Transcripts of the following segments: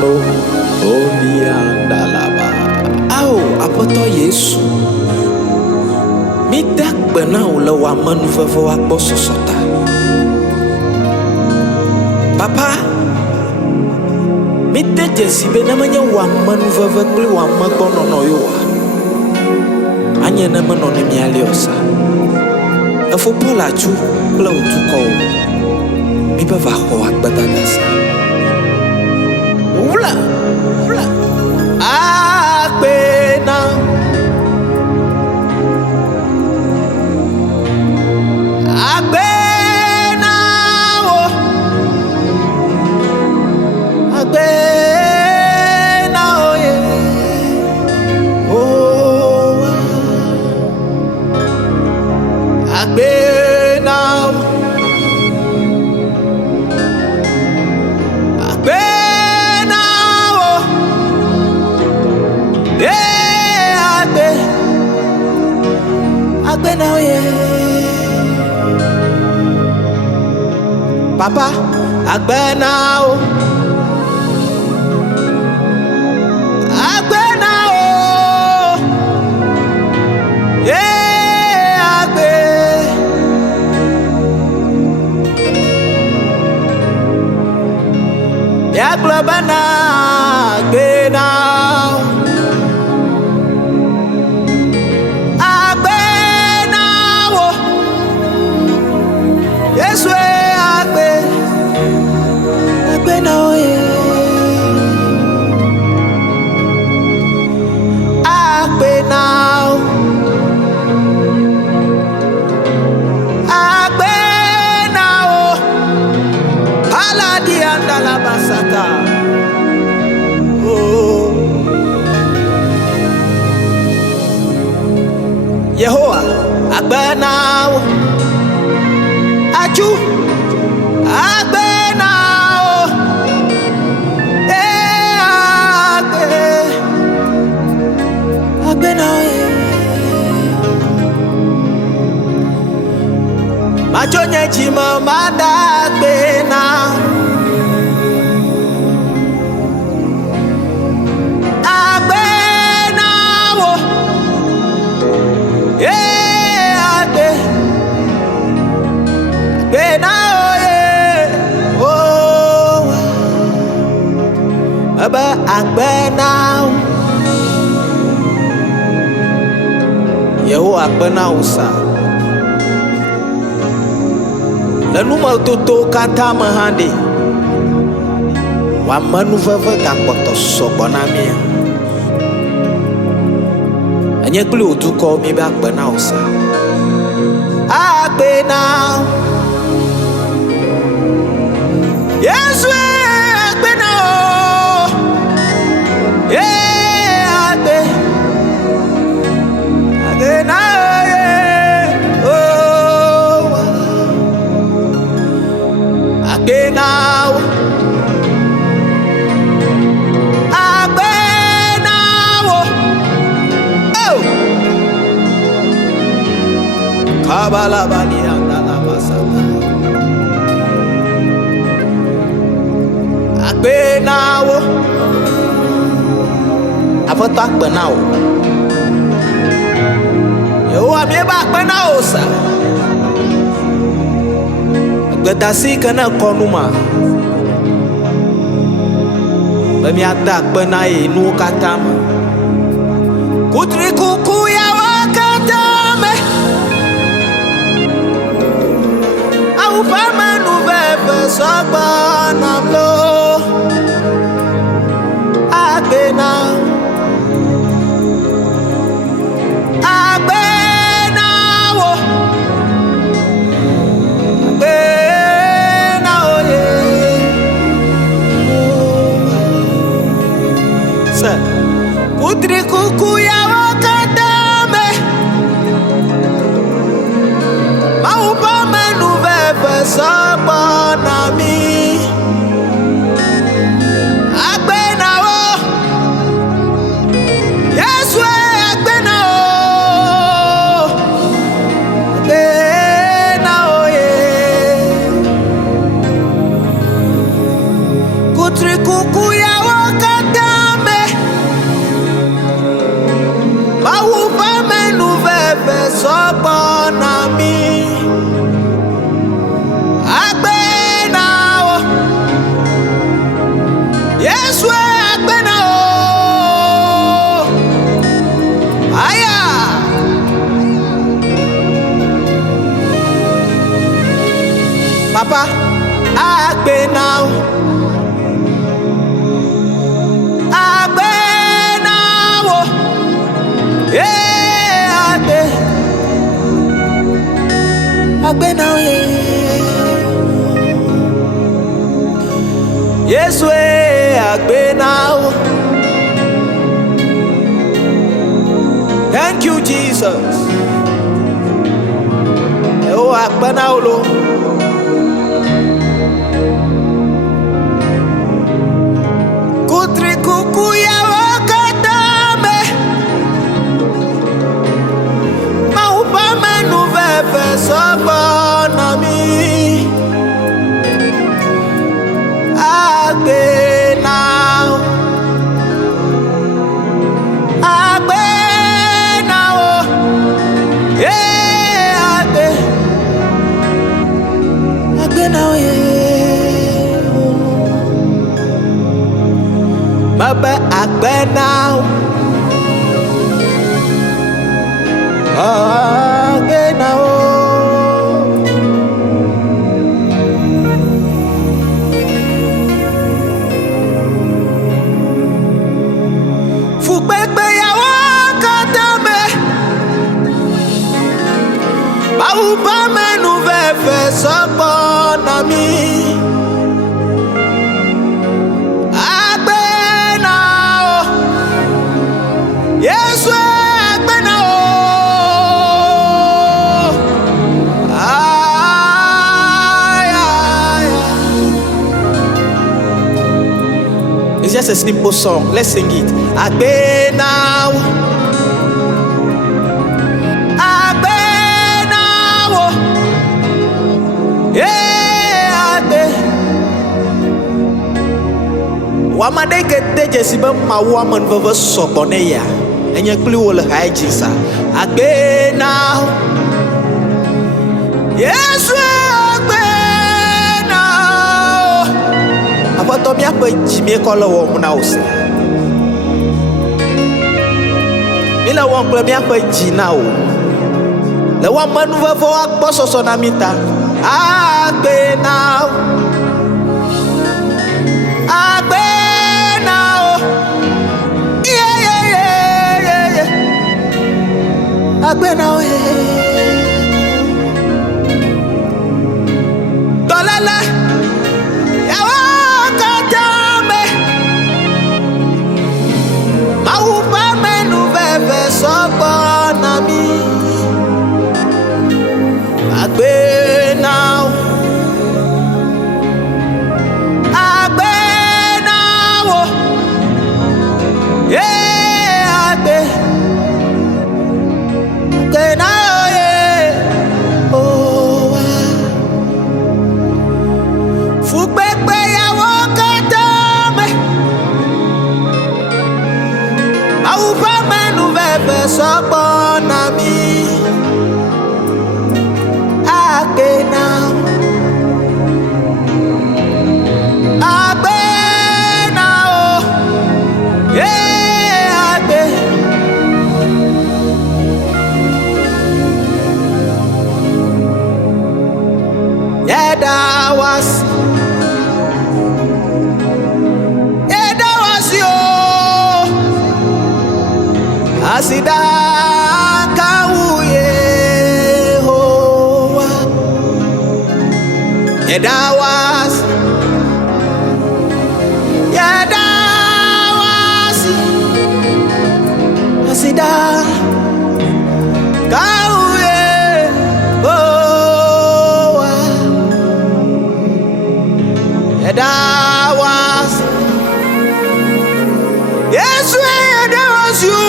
no Oliandalaba. Ao apoto Yesu. Mi dak benau le wa manufevo akbo sosota. Papa, mi te jesi be namanya wa manufevo kli wa magbono no yo wa. Anye na mano ne mi aliosa. Efo pola chu kle utuko. Mi be va ho akbadadasa. Ula. Akbena. Akbena o. Akbena o ye. Oh. Akbena o. Akbena o. Akbena o ye. Papa, Akbena o. Akbena o. Yeah, Akbe. Ya globana Akbena o. Akbena o. Yesu Akbe. Akbena o ye. Akbena o. Akbena o. Paladi andala basata. Oh. Yehowa Akbena o. Aju Akbena o. Akbe. Akbena o ye. Majonye chima mada Akbena. Akbena o. Akbe. Akbena o ye. Oh. Baba Akbena o. Yeho Akbena o sa. Lenuma toto kata mahande. Wa manuveve gakpoto sobonamia. Anye kli utuko mi be Akbena o sa. Akbena. Yesu Akbena o. Akbe. Akbena o ye. Oh. Akbena o. Akbena o. Oh. Kabala bali andala basata. Akbena o. Afoto Akbena o. Yo ami ba Akbena o sa. Agbedasi kana konuma. Bami ada Akbena e nu katama. Kutri kuku ya wakatame. Au fama nu veve sobana mlo. Akbena. Akbena o. Akbena o ye. Sa. Putri kuku ya wakatame. Mau pa menu veve sabana mi. Akbena o. Yesu Akbena o. Akbena o ye. Kutri kuku ya wakatame. Agbe now. Agbe now. Yeah, agbe. Agbe now, yeah. Yes, we agbe now. Thank you, Jesus. Oh, agbe now, Lord. Kutri kuku ya wakatame. Maupa menu vefe sobona mi. Agbe now. Agbe now. Yeah, agbe. Agbe now, yeah. Baba agbe now. Agbe now. Fukpekpe ya wakatame. Baupa menu vefe sobona mi. Agbe now. Yes, agbe now. Ay, ay, ay. It's just a simple song. Let's sing it. Agbe now. Agbe now. Yeah, agbe. Wamade kete jesiba mawaman vava sobone ya. Enye kuli wole hai jisa. Agbe now. Yes, agbe now. Apoto mi apa jimi kola wo muna ose. Mila wong kle mi apa jina o. Le wa manu vava akpo soso na mita. Agbe now. Agbe now. Yeah, yeah, yeah, yeah, yeah. Agbe now, yeah. Dolala. Ya wakatame. Maupa menu veve sobona mi. Agbe now. Agbe now. Yeah, agbe. Agbe now, yeah. Oh, fukpekpe ya wakatame. Maupa menu veve sobona mi. Agbe now. Agbe now. Yeah, agbe. Yeah, that was. Yeah, that was you. Asida kauye hoa. Yeah, that was. Yeah, that was. Asida kauye hoa. Yeah, that was. Yes, yeah, that was you.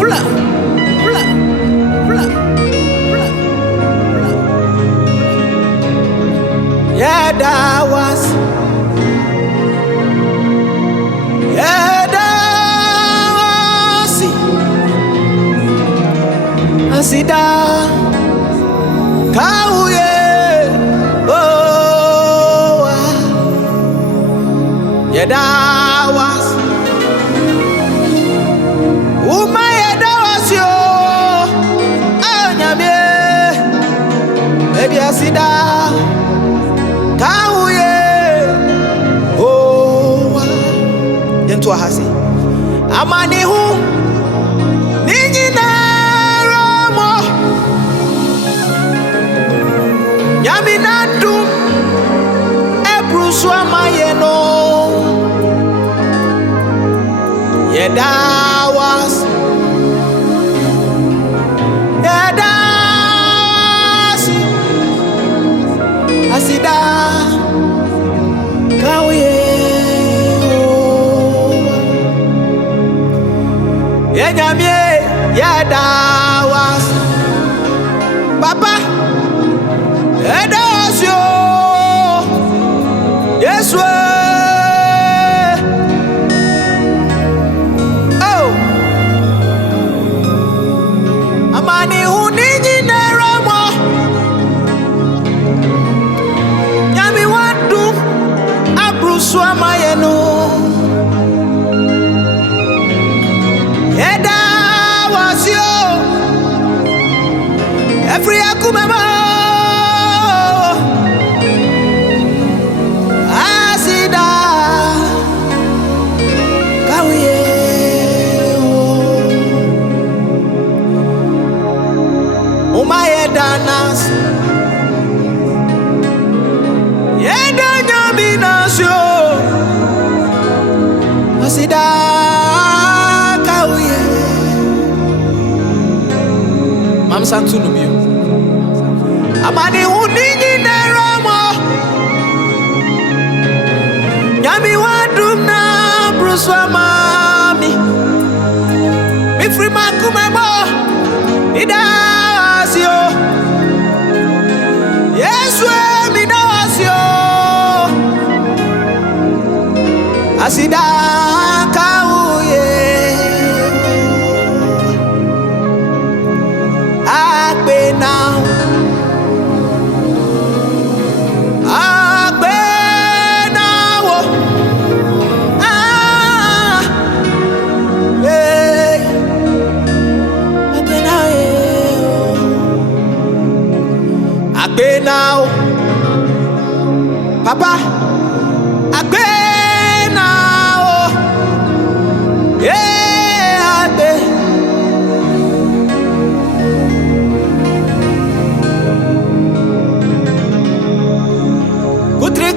Ula, ula, ula, ula, ula. Yeah, that was. Yeah, that was. Asida kauye. Oh, yeah, that was. Uma, yeah, that was you. Oh, nyame. Edi asida. to hasi. Amani hu ninyina ramo. Yaminatu ebrusu amayeno. Yedawas. Yedasi. Asida. Kawe. Yenyamie Yedawas. Papa. Edasio. Yeswe. Oh. Amani hunini neramo. Nyami wadu abruswa mayenu. Yedawas yo. Every akumemo. Danas Yedanya binasyo Asida kawiye Mam santu nubio Amani uninyi neramo Nyami wadum na bruswa mami Mifri makumemo Ida Asida kauye Akbe now Ah Hey Akbe now Papa Akbe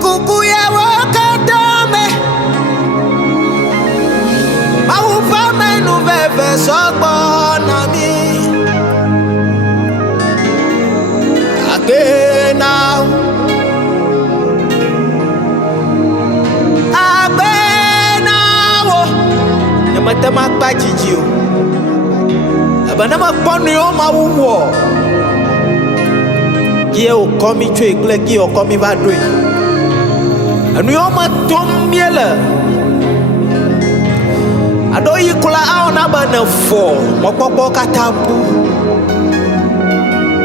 Kukuya wakadame Mawufame nuveve sokbo nami Agbe now Yamata makpa jijio Abanama ponu yo mawuwo Gie o komi chwe kule gie o komi vadoi Anu yoma tomiela Ado yikula ao nabana fo Mokpokpo katabu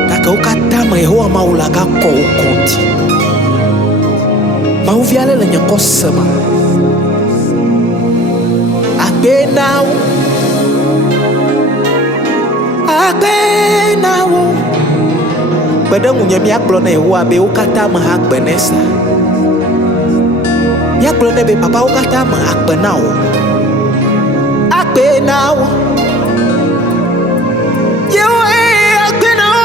Kaka ukatama yehoa maulaga ko ukonti Mauviale le nyako sema Agbe now Bada ngunyami akblo na yehoa be ukatama hakbe nesa Yakblo nebe papa ukatama akbe now Akbe now akbe now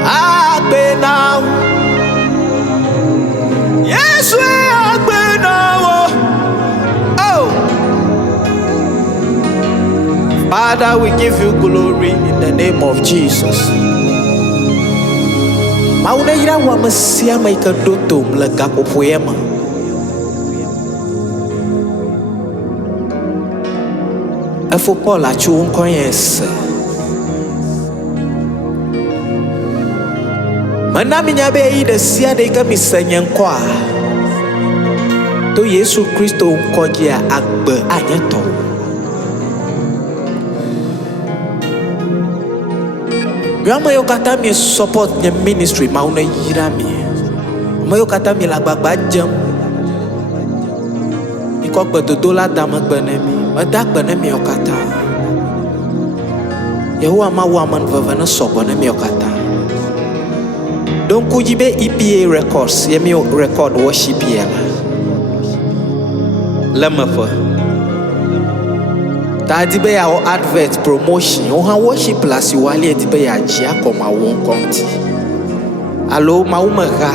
Akbe now Yes we akbe now Oh Father, we give you glory in the name of Jesus. Mauna ira wa mesia maika doto mlega poema. Efo Paul achu nkoyes. Manami nyabe yi de sia de ka misanya nkwa. To Yesu Kristo nkoje agbe ayeto. Grandma yo kata mi support the ministry mauna yira mi. Ma yo kata mi la gbagba jam. Iko gbedodo la dama gbene mi. Ma da gbene mi yo kata. Yehowa mawu amenuveve ne sɔgbɔ ne míawo katã. Donc wodzi be EPA Records ye mío record worship ye la. Le meƒe. Ta di be yeawɔ advert promotion. Wo hã worship le asi wali di be yeadzi akɔ mawu ŋkɔ ŋuti. Alo mawu me ha.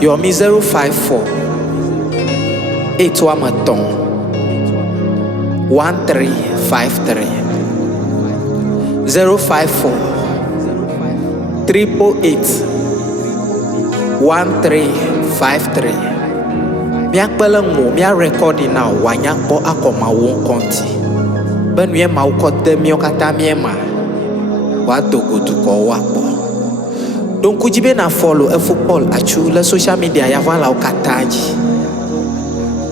Yɔ mi 054 8 woame etɔ̃ 1353 054 888 1353. Miakpe le ŋu mia recording na wanya kpɔ akɔ mawu ŋkɔ ŋuti. Be nu ye mawu kɔ de míawo katã míema woado go dukɔwo woakpɔ. Donc wodzi be na follow efu Paul Atsu le social media yavalawo katã dzi.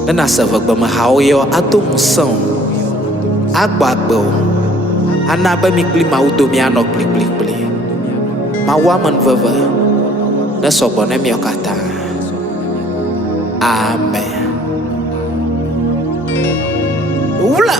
Ne na se vegbemehawo ye ado ŋusẽ o, agbɔ agbe o, ana be mi kpli mawu do mianɔ kplikplikpli. Mawu amenuveve ne sɔgbɔ ne míawo katã. Amen. Wula.